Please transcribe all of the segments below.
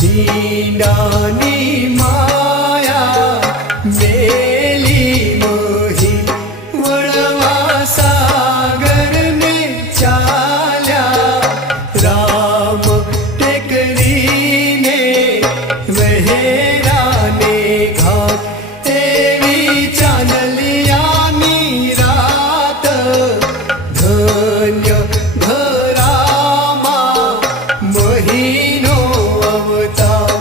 दीनानी माया मेली मोही वळवा सागर ने चाल्या राम टेकरीने वहेराने घाट एवी चांदलियानी रात धन्य घरामा महिनो अवतार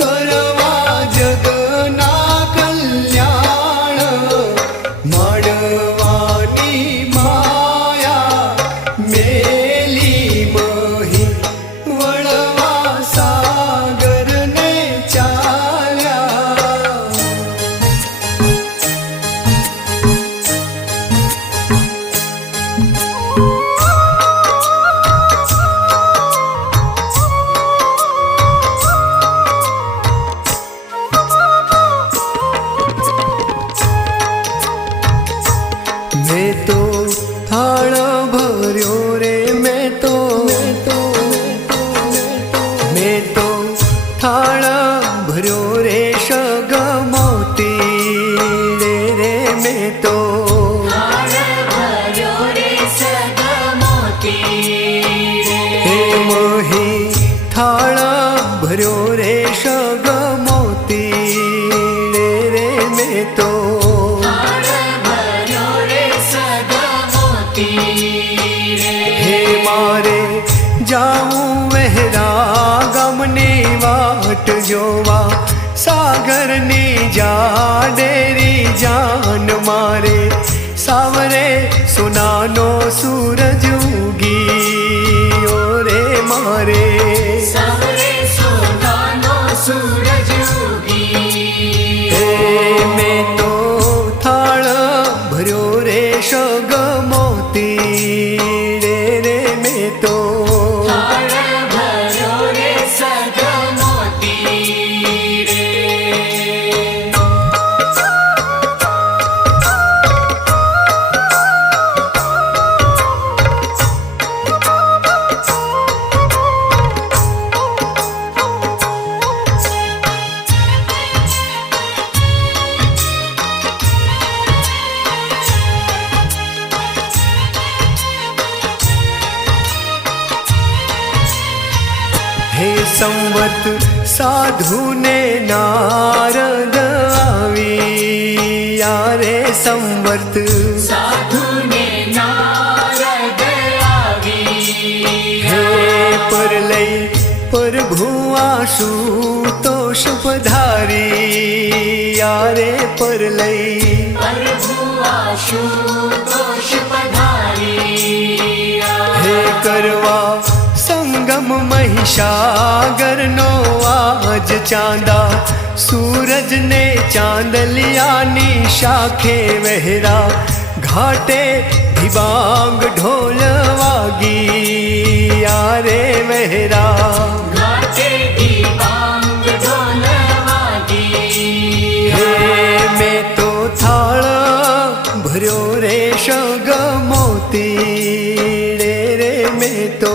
करवा जगना कल्याण मानवानी माया मेली मही वळवा सागर ने चाल्या मैं तो थाळ भर्यो रे मैं तो थाळ भर्यो रे शग मोती रे मैं तो हे मोही थाळ भर्यो रे शग मोती रे मैं तो हे मारे जाऊं वहरा गमनी वाट जोवा सागर नी जा डेरी जान मारे सावरे सुनानो सूरज उगी ओ रे मारे हे मैं तो थाळ भर्यो रे शग मोती रे मैं तो हे संवत साधु ने नारद आवी यारे संवत हे पर लई पर भुआ तोष पधारी यारे पर लई हे करवा संगम महिषागर नो आज चांदा सूरज ने चांदलियानी शाखे वहरा घाटे धिबांग ढोल वागी यारे वहरा हे मैं तो थाळ भर्यो रे शग मोती रे मैं तो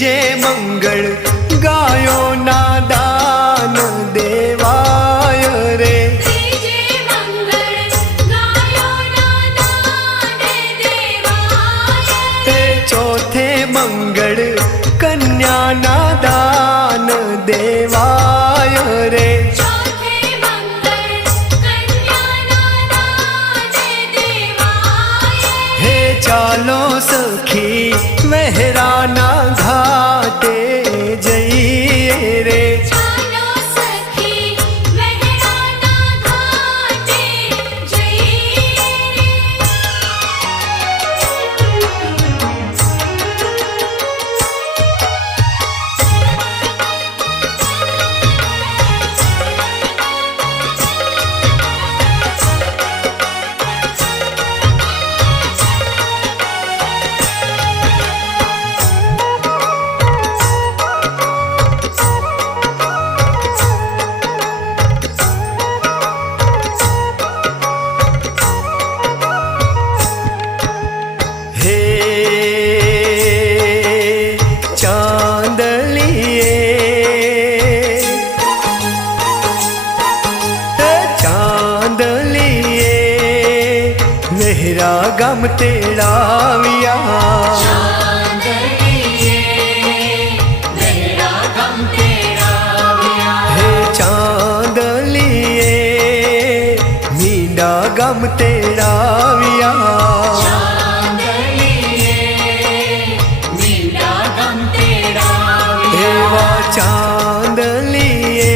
ત્રીજે મંગળ ગાયોના દાન દેવાય રે. ચોથે મંગળ કન્યાના દાન દેવાય રે. હે ચાલો સખી વહેરાના ઘાટે જઈએ રે. ગામ તેડાવ્યા. હે ચાંદલીએ મીંડા ગામ તેડાવ્યા. એવા ચાંદલીએ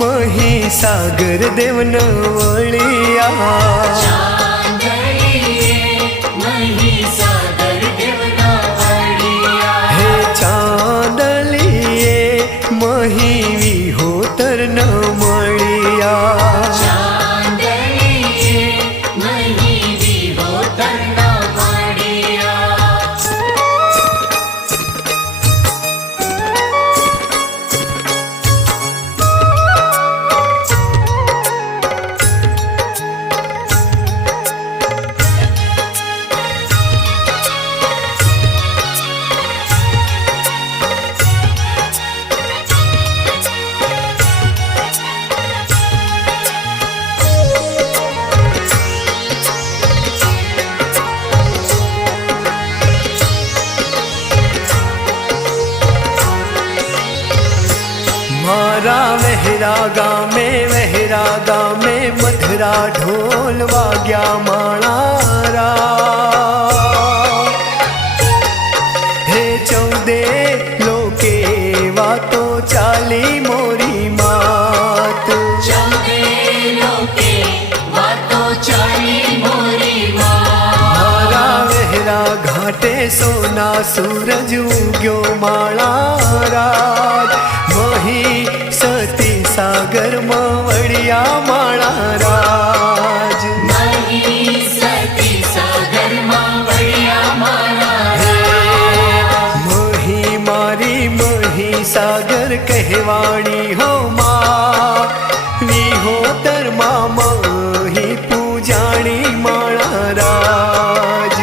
મહીસાગર દેવન વળિયા. વહેરા ગામે મધરા ઢોલ વાગ્યા માણારા. હે ચૌદે લોકે વાતો ચાલી મોરી માત. મારા વહેરા ઘાટે સોના સૂરજ ઉગ્યો માણારાજ. મહી સતી સાગરમાં વળિયા માણા રાજ. મહી મારી મહી સાગર કહેવાણી હો માં. વિહોતરમાં મહી પૂજાણી માણા રાજ.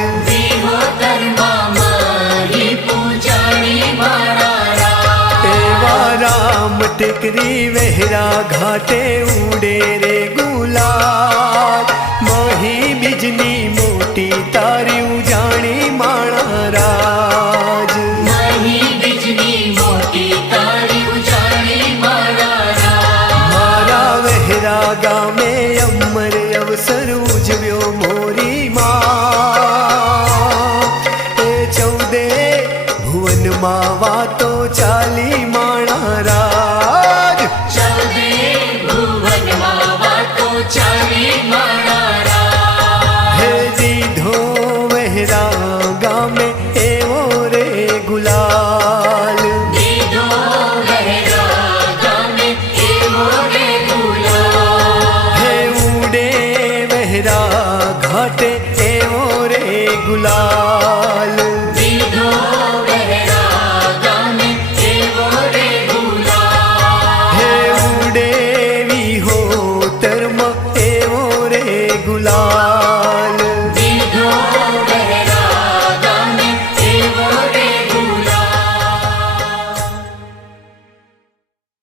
રામ ટેકરી વહેરા ઘાટે ઉડે રે ગુલાલ. મહી બીજની મોટી તારી ઉજાણી માણા રાજ. મારા વહેરા ગામે અમર અવસર ઉજવ્યો મોરી માં. એ ચૌદે ભુવનમાં વાતો ચાલી માણા રાજ. હે દીધો વહેરા ગામે એવો રે ગુલાલ. હે ઉડે વહેરા ઘાટે એવો રે ગુલાલ.